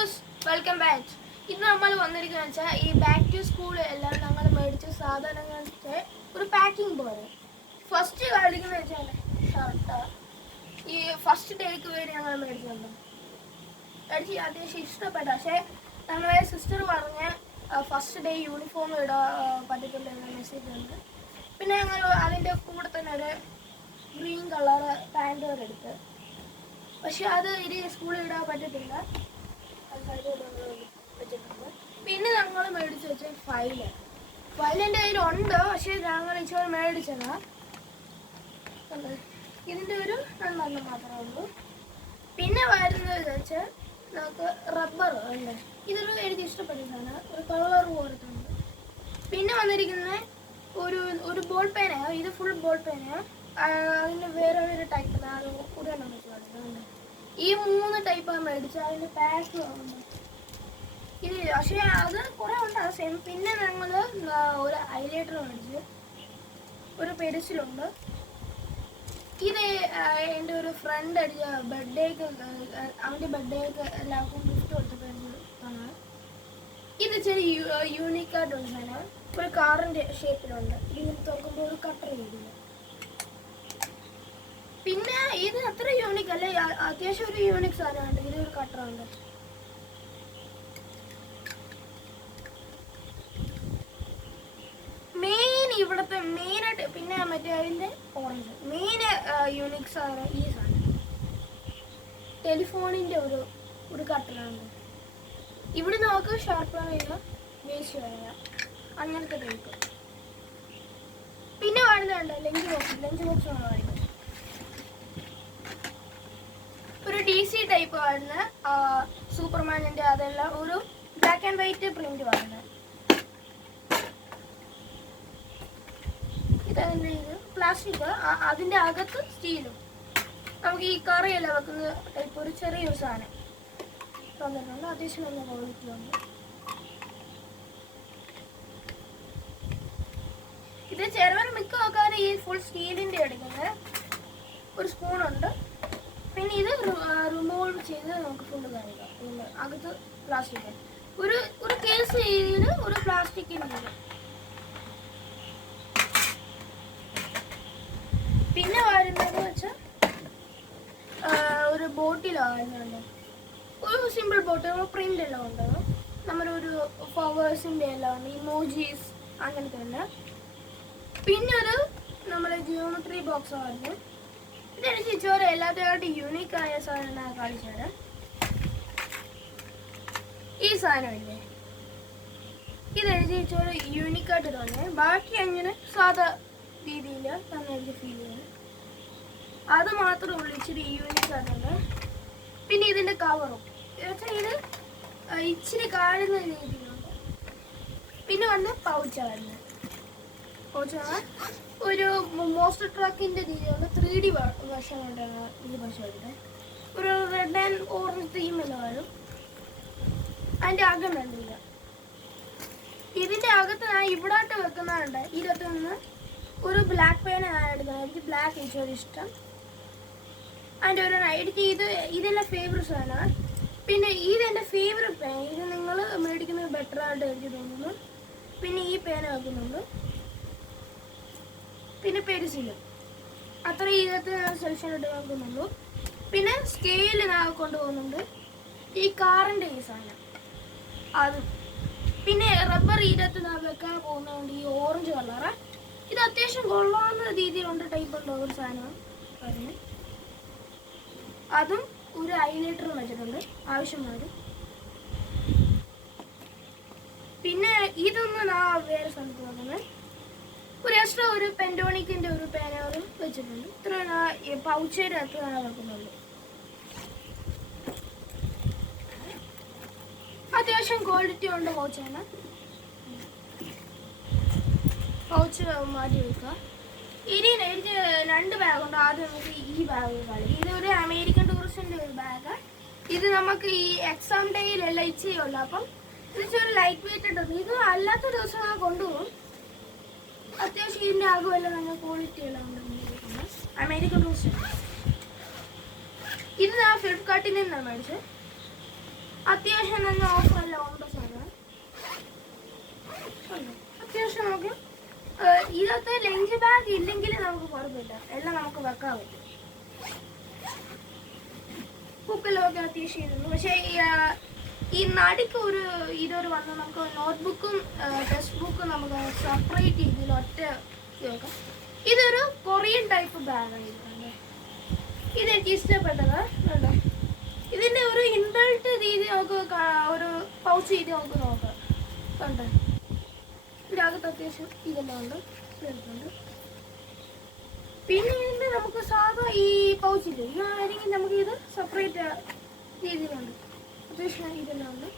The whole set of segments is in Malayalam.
Use welcome back. ഇന്ന് നമ്മൾ വന്നിരിക്കുന്നത് വെച്ചാൽ ഈ ബാക്ക് ടു സ്കൂൾ എല്ലാം ഞങ്ങൾ മേടിച്ച സാധനങ്ങളുടെ ഒരു പാക്കിംഗ് പോലെ. ഫസ്റ്റ് കളിക്കുന്ന വെച്ചാൽ ഷർട്ട് ഈ ഫസ്റ്റ് ഡേക്ക് വേണ്ടി ഞങ്ങൾ മേടിച്ചിട്ടുണ്ട്. മേടിച്ച് അത്യാവശ്യം ഇഷ്ടപ്പെട്ട, പക്ഷേ ഞങ്ങളെ സിസ്റ്റർ പറഞ്ഞ ഫസ്റ്റ് ഡേ യൂണിഫോം ഇടാൻ പറ്റത്തില്ല എന്ന മെസ്സേജ് ഉണ്ട്. പിന്നെ ഞങ്ങൾ അതിൻ്റെ കൂടെ തന്നെ ഒരു ഗ്രീൻ കളർ പാൻറ് എടുത്ത്, പക്ഷെ അത് ഇനി സ്കൂളിൽ ഇടാൻ പറ്റത്തില്ല. വെച്ചിട്ടുണ്ട്. പിന്നെ ഞങ്ങൾ മേടിച്ച് വെച്ച ഫയലിൻ്റെ കയ്യിലുണ്ട്, പക്ഷെ ഞങ്ങൾ ഇച്ചിരി മേടിച്ചതാ. ഇതിൻ്റെ ഒരു 2 മാത്രമേ ഉള്ളൂ. പിന്നെ വരുന്നത് വെച്ചാൽ നമുക്ക് റബ്ബർ ഉണ്ട്. ഇതൊരു എനിക്ക് ഇഷ്ടപ്പെട്ടതാണ്, ഒരു കളർ പോലത്തെ ഉണ്ട്. പിന്നെ വന്നിരിക്കുന്ന ഒരു ബോൾ പേനയാണ്. ഇത് ഫുൾ ബോൾ പേനയാണ്. അതിന് വേറെ വേറെ ടൈപ്പ് അത് ഉടനെ വെച്ചിട്ടുണ്ട്. ഈ 3 ടൈപ്പാണ് മേടിച്ചത്. അതിൻ്റെ പാക്ക് ഉണ്ട്. ഇത് പക്ഷേ അത് കുറേ ഉണ്ട് സെയിം. പിന്നെ ഞങ്ങൾ ഒരു ഹൈലൈറ്റർ മേടിച്ച്, ഒരു പെൻസിലുണ്ട്. ഇത് എൻ്റെ ഒരു ഫ്രണ്ട് അടിച്ച ബർത്ത്ഡേക്ക്, അവൻ്റെ ബർത്ത്ഡേക്ക് എല്ലാവർക്കും ഗിഫ്റ്റ് കൊടുത്തതാണ്. ഇത് ഇച്ചിരി യൂണിക്കായിട്ടുള്ള സാധനം, ഒരു കാറിൻ്റെ ഷേപ്പിലുണ്ട്. ഇതിന് തുറക്കുമ്പോൾ ഒരു കട്ടർ ചെയ്തില്ല. പിന്നെ ഇത് അത്ര യൂണിക് അല്ല, അത്യാവശ്യം ഒരു യൂണിക് സാധനമുണ്ട്. ഇതൊരു കട്ടറുണ്ട്. മെയിൻ ഇവിടുത്തെ മെയിനായിട്ട് പിന്നെ മറ്റേ അതിൻ്റെ ഓറഞ്ച് മെയിൻ യൂണിക് സാധനം ഈ സാധനം ടെലിഫോണിൻ്റെ ഒരു കട്ടറാണ്. ഇവിടെ നമുക്ക് ഷാർപ്പ് ചെയ്യാം, വേസ്റ്റ് ചെയ്യാം, അങ്ങനത്തെ ടൈപ്പ്. പിന്നെ വരുന്നുണ്ട് ലഞ്ച് ബോക്സ് ആണ് പറയുന്നത്. ഒരു DC ടൈപ്പ് വരുന്ന സൂപ്പർമാനിൻ്റെ അതെല്ലാം ഒരു ബ്ലാക്ക് ആൻഡ് വൈറ്റ് പ്രിന്റ് വരുന്നത്. ഇതതിൻ്റെ ഇത് പ്ലാസ്റ്റിക്, അതിൻ്റെ അകത്ത് സ്റ്റീലും. നമുക്ക് ഈ കറിയെല്ലാം വെക്കുന്ന ടൈപ്പ് ഒരു ചെറിയൊരു സാധനം തന്നിട്ടുണ്ട്. അത്യാവശ്യം നല്ല ക്വാളിറ്റി ഉണ്ട്. ഇത് ചെറുവർ മിക്ക ആൾക്കാർ ഈ ഫുൾ സ്റ്റീലിൻ്റെ എടുക്കുന്നത്. ഒരു സ്പൂണുണ്ട്. പിന്നെ ഇത് റിമൂവ് ചെയ്ത് നമുക്ക് ഫുള്ള് കാണിക്കാം. പിന്നെ അകത്ത് പ്ലാസ്റ്റിക്, ഒരു കേസ് രീതിയിൽ ഒരു പ്ലാസ്റ്റിക്കിൻ്റെ. പിന്നെ വരുന്നതെന്ന് വെച്ചാൽ ഒരു ബോട്ടിലാണ്. ഒരു സിമ്പിൾ ബോട്ടിൽ പ്രിന്റ് എല്ലാം ഉണ്ട്. നമ്മളൊരു ഫ്ലവേഴ്സിൻ്റെ എല്ലാം ഉണ്ട്, ഇമോജീസ് അങ്ങനത്തെ എല്ലാം. പിന്നെ ഒരു നമ്മുടെ ജിയോമെട്രി ബോക്സ് ആണ്. ഇതെനിക്ക് ചോറ് എല്ലാത്തിനായിട്ട് യൂണിക്കായ സാധനം കാണിച്ചു തരാം. ഈ സാധനമില്ലേ, ഇതെനിക്ക് ചോറ് യൂണിക്കായിട്ട് തോന്നിയത്. ബാക്കി അങ്ങനെ സാധാ രീതിയിൽ തന്നെ എനിക്ക് ഫീൽ ചെയ്യുന്നത്. അത് മാത്രമേ ഉള്ളൂ ഇച്ചിരി യൂണിക്കായിട്ടുണ്ട്. പിന്നെ ഇതിൻ്റെ കവറും വെച്ചാൽ ഇത് ഇച്ചിരി കാഴുന്ന രീതിയിലുണ്ട്. പിന്നെ വന്ന് പൗച്ചാണ്. ഒരു മോസ്റ്റർ ട്രക്കിൻ്റെ രീതിയിലുള്ള 3D വേർഷൻ കൊണ്ടാണ് ഈ പശുവിൻ്റെ. ഒരു റെഡ് ആൻഡ് ഓറഞ്ച് തീമെല്ലാം വരും. അതിൻ്റെ അകം കണ്ടില്ല. ഇതിൻ്റെ അകത്ത് ഞാൻ ഇവിടായിട്ട് വെക്കുന്നതുണ്ട്. ഇതിനകത്ത് ഒരു ബ്ലാക്ക് പെയിൻ എടുക്കുന്നത്. എനിക്ക് ബ്ലാക്ക് ഏറ്റവും ഇഷ്ടം. അതിൻ്റെ ഒരു എനിക്ക് ഇതെല്ലാം ഫേവറേറ്റ് സാധനമാണ്. പിന്നെ ഇതെൻ്റെ ഫേവറേറ്റ് പെയിൻ. ഇത് നിങ്ങൾ മേടിക്കുന്നത് ബെറ്റർ ആയിട്ട് എനിക്ക് തോന്നുന്നു. പിന്നെ ഈ പേന വെക്കുന്നുണ്ട്. പിന്നെ പെൻസിലും അത്ര ഇതിനകത്ത് സെലക്ഷൻ ഇട്ട് വെക്കുന്നുള്ളൂ. പിന്നെ സ്കെയിൽ ഞാൻ കൊണ്ടുപോകുന്നുണ്ട്. ഈ കാറിൻ്റെ ഈ സാധനം അതും. പിന്നെ റബ്ബർ ഇതിനകത്ത് ഞാൻ വെക്കാൻ പോകുന്നതുകൊണ്ട് ഈ ഓറഞ്ച് കളറ്. ഇത് അത്യാവശ്യം കൊള്ളാവുന്ന രീതിയിലുണ്ട് ടൈപ്പ് ഉണ്ടോ ഒരു സാധനം വരുന്നത്. അതും ഒരു ഹൈലൈറ്ററും വെച്ചിട്ടുണ്ട് ആവശ്യമാണ്. പിന്നെ ഇതൊന്നും ഞാൻ വേറെ സ്ഥലത്ത് വെക്കുന്നത്. ഒരു എക്സ്ട്രാ ഒരു പെൻറ്റോണിക്കിൻ്റെ ഒരു പേനകളും വെച്ചിട്ടുണ്ട്. ഇത്ര പൗച്ചയുടെ അകത്ത് ഞാൻ വെക്കുന്നുള്ളൂ. അത്യാവശ്യം ക്വാളിറ്റി ഉണ്ട് പൗച്ചാണ്. പൗച്ച് മാറ്റി വെക്കുക. ഇനി എനിക്ക് 2 ബാഗുണ്ട്. ആദ്യം നമുക്ക് ഈ ബാഗ് കളി. ഇതൊരു അമേരിക്കൻ ടൂറിസ്റ്റിൻ്റെ ഒരു ബാഗ്. ഇത് നമുക്ക് ഈ എക്സാം ഡേയിലെല്ലാം ഇച്ചിരിയുള്ളൂ. അപ്പം ഇതൊരു ലൈറ്റ് വെയിറ്റ് ഉണ്ട്. ഇത് അല്ലാത്ത ദിവസം ഞാൻ കൊണ്ടുപോകും. അത്യാവശ്യം ഇതിൻ്റെ ആകുമെല്ലാം നല്ല ക്വാളിറ്റി എല്ലാം ഉണ്ട്. American tourist. ഇത് ഞാൻ ഫ്ലിപ്കാർട്ടിൽ നിന്നാണ് മേടിച്ചത്. അത്യാവശ്യം നല്ല ഓഫറെല്ലാം ഉണ്ട് സാധനം. അത്യാവശ്യം നമുക്ക് ഇതൊക്കെ ലഞ്ച് ബാഗ് ഇല്ലെങ്കിൽ നമുക്ക് കുഴപ്പമില്ല, എല്ലാം നമുക്ക് വെക്കാൻ പറ്റും. ബുക്കെല്ലാം ഒക്കെ അത്യാവശ്യം ഇരുന്നു. പക്ഷേ ഈ നടുക്ക് ഇതൊരു വന്ന് നമുക്ക് നോട്ട്ബുക്കും ടെക്സ്റ്റ് ബുക്കും നമുക്ക് സെപ്പറേറ്റ് രീതിയിൽ ഒറ്റ വെക്കാം. ഇതൊരു കൊറിയൻ ടൈപ്പ് ബാഗായിരുന്നു. ഇതെനിക്ക് ഇഷ്ടപ്പെട്ടത് കേട്ടോ. ഇതിൻ്റെ ഒരു ഇൻബിൽട്ട് രീതി നമുക്ക് ഒരു പൗച്ച് രീതി നമുക്ക് നോക്കാം കണ്ടോ. ഇതിനകത്ത് അത്യാവശ്യം ഇതെല്ലാം ഉണ്ട്, ഇതെടുത്തുണ്ട്. പിന്നെ ഇതിൻ്റെ നമുക്ക് സാധാ ഈ പൗച്ചില്ലേ, ഇതാണെങ്കിൽ നമുക്ക് ഇത് സെപ്പറേറ്റ് രീതിയിലുണ്ട്, അത്യാവശ്യം ഇതെല്ലാം ഉണ്ട്.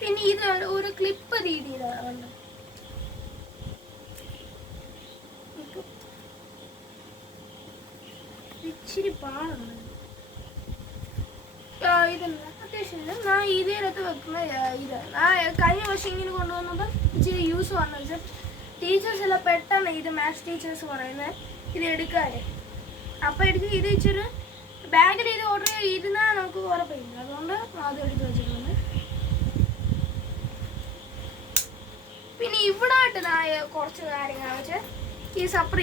പിന്നെ ഇത് ഒരു ക്ലിപ്പ് രീതിയിലാണ്. ഇച്ചിരി പാടാണ് ഇതല്ല, അത്യാവശ്യം ഞാൻ ഇതിനകത്ത് വെക്കുന്ന ഇത് കഴിഞ്ഞ വർഷം ഇങ്ങനെ കൊണ്ടുവന്നത് ഇച്ചിരി യൂസ് വന്നു വെച്ചാൽ ടീച്ചേഴ്സ് എല്ലാം പെട്ടെന്ന് ഇത് മാത്സ് ടീച്ചേഴ്സ് പറയുന്നത് ഇത് എടുക്കാറ്. അപ്പം എടുക്കുക ഇത് ഇച്ചിരി ബാഗിൽ ഇത് ഓർഡർ ഇരുന്നാൽ നമുക്ക് ഉറപ്പില്ല, അതുകൊണ്ട് അത് എടുത്ത് വെച്ചിട്ടുണ്ട്. പിന്നെ ഇവിടെ ആയിട്ട് ഞാൻ കുറച്ച് കാര്യങ്ങൾ വെച്ചാൽ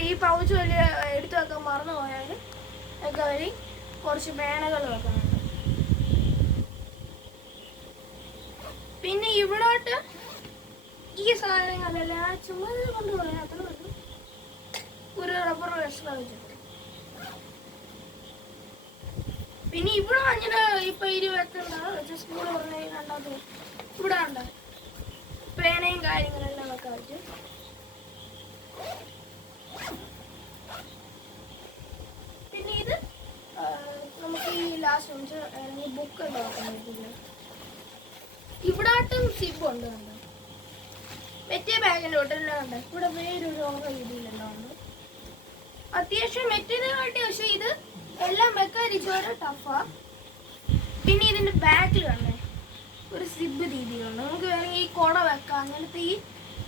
ഈ പൗച്ച് വലിയ എടുത്തു വെക്കാൻ മറന്നു പോയാൽ ഒക്കെ വഴി കുറച്ച് പേനകൾ വെക്കുന്നുണ്ട്. പിന്നെ ഇവിടോട്ട് ഈ സാധനങ്ങളെല്ലാം ചുമ്മാ കൊണ്ടുപോയാൽ അത്ര മതി. ഒരു റബ്ബർ എക്സ്ട്രാ വെച്ചിട്ട്. പിന്നെ ഇവിടെ അങ്ങനെ ഇപ്പൊ വെക്കണ്ട സ്കൂൾ പറഞ്ഞ കണ്ടത് ഇവിടെ ഉണ്ട് പേനയും കാര്യങ്ങളെല്ലാം വെക്കാൻ പറ്റും. പിന്നെ ഇത് നമുക്ക് ഈ ലാസ്റ്റ് ബുക്ക് നോക്കാൻ പറ്റില്ല. ഇവിടാട്ടും സിബുണ്ട് കണ്ടോ. മെറ്റേ ബാഗിൻ്റെ ഒട്ടെല്ലാം ഉണ്ട്. ഇവിടെ വേറൊരു ഓരോ രീതിയിലെല്ലാം ഉണ്ട്. അത്യാവശ്യം മെറ്റീരിയൽ കാട്ടി, പക്ഷെ ഇത് എല്ലാം വെക്കാൻ ഇച്ചിരി ടഫാ. പിന്നെ ഇതിൻ്റെ ബാക്കിൽ കണ്ടേ ഒരു സിബ് രീതിയിലുണ്ട്. നമുക്ക് വേണമെങ്കിൽ ഈ കുട വെക്കാം. അങ്ങനത്തെ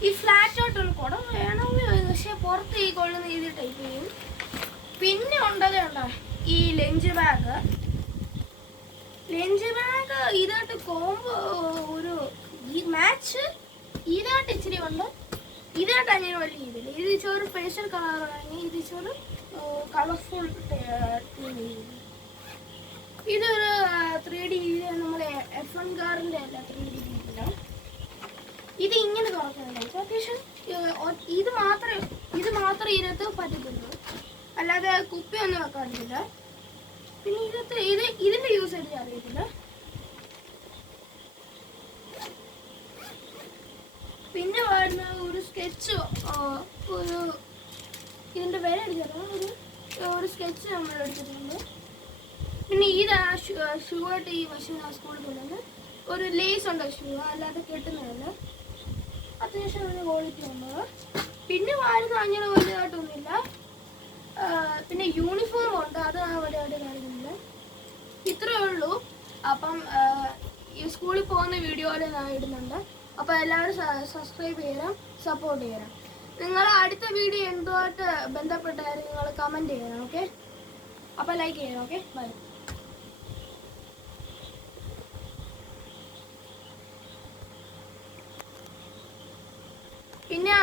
ഈ ഫ്ലാറ്റ് ആയിട്ടുള്ള കുട വേണമെങ്കിൽ, പക്ഷെ പുറത്ത് ഈ കൊള്ളുന്ന രീതിയിൽ ടൈപ്പ് ചെയ്യും. പിന്നെ ഉണ്ടത് കണ്ടോ ഈ ലഞ്ച് ബാഗ് ഇതായിട്ട് കോംബോ ഒരു ഈ മാച്ച് ഇതായിട്ട് ഇച്ചിരി ഉണ്ട്. ഇതായിട്ട് അങ്ങനെ വലിയ രീതിയിൽ ഇത് ഇച്ചൊരു പേസ്റ്റൽ കളറാണെങ്കിൽ ഇത് ഇച്ചൊരു കളർഫുൾ ഇതൊരു 3D രീതിയിൽ നമ്മളെ F1 കാറിൻ്റെ അല്ല 3D രീതിയിലാണ്. ഇത് ഇങ്ങനെ തുറക്കുന്നുണ്ട്. അത്യാവശ്യം ഇത് മാത്രമേ ഇതിനകത്ത് പറ്റത്തുള്ളൂ, അല്ലാതെ കുപ്പി ഒന്നും വെക്കാൻ പറ്റില്ല. പിന്നെ ഇതിൻ്റെ യൂസ് എനിക്ക് അറിയത്തില്ല. പിന്നെ വരുന്ന ഒരു സ്കെച്ച്, ഒരു ഇതിൻ്റെ വില എടുത്തിട്ടുണ്ട്, ഒരു സ്കെച്ച് നമ്മൾ എടുത്തിട്ടുണ്ട്. പിന്നെ ഇതാ ഷൂ ആയിട്ട് ഈ വർഷം സ്കൂളിൽ കൊണ്ടുവന്ന് ഒരു ലേസ് ഉണ്ട് ഷൂ, അല്ലാതെ കെട്ടുന്നതല്ല. അത്യാവശ്യം ഒരു ക്വാളിറ്റി ഉണ്ട്. പിന്നെ വരുന്ന അങ്ങനെ വലുതായിട്ടൊന്നുമില്ല. പിന്നെ യൂണിഫോം ഉണ്ട്, അത് വലുതായിട്ട് കാര്യമില്ല. ഇത്രയേ ഉള്ളൂ. അപ്പം ഈ സ്കൂളിൽ പോകുന്ന വീഡിയോയിൽ ഞാൻ ഇടുന്നുണ്ട്. അപ്പോൾ എല്ലാവരും സബ്സ്ക്രൈബ് ചെയ്യണം, സപ്പോർട്ട് ചെയ്യണം. നിങ്ങൾ അടുത്ത വീഡിയോ എന്തുമായിട്ട് ബന്ധപ്പെട്ടാലും നിങ്ങൾ കമൻറ്റ് ചെയ്യണം. ഓക്കെ, അപ്പോൾ ലൈക്ക് ചെയ്യണം. Okay, bye. പിന്നെ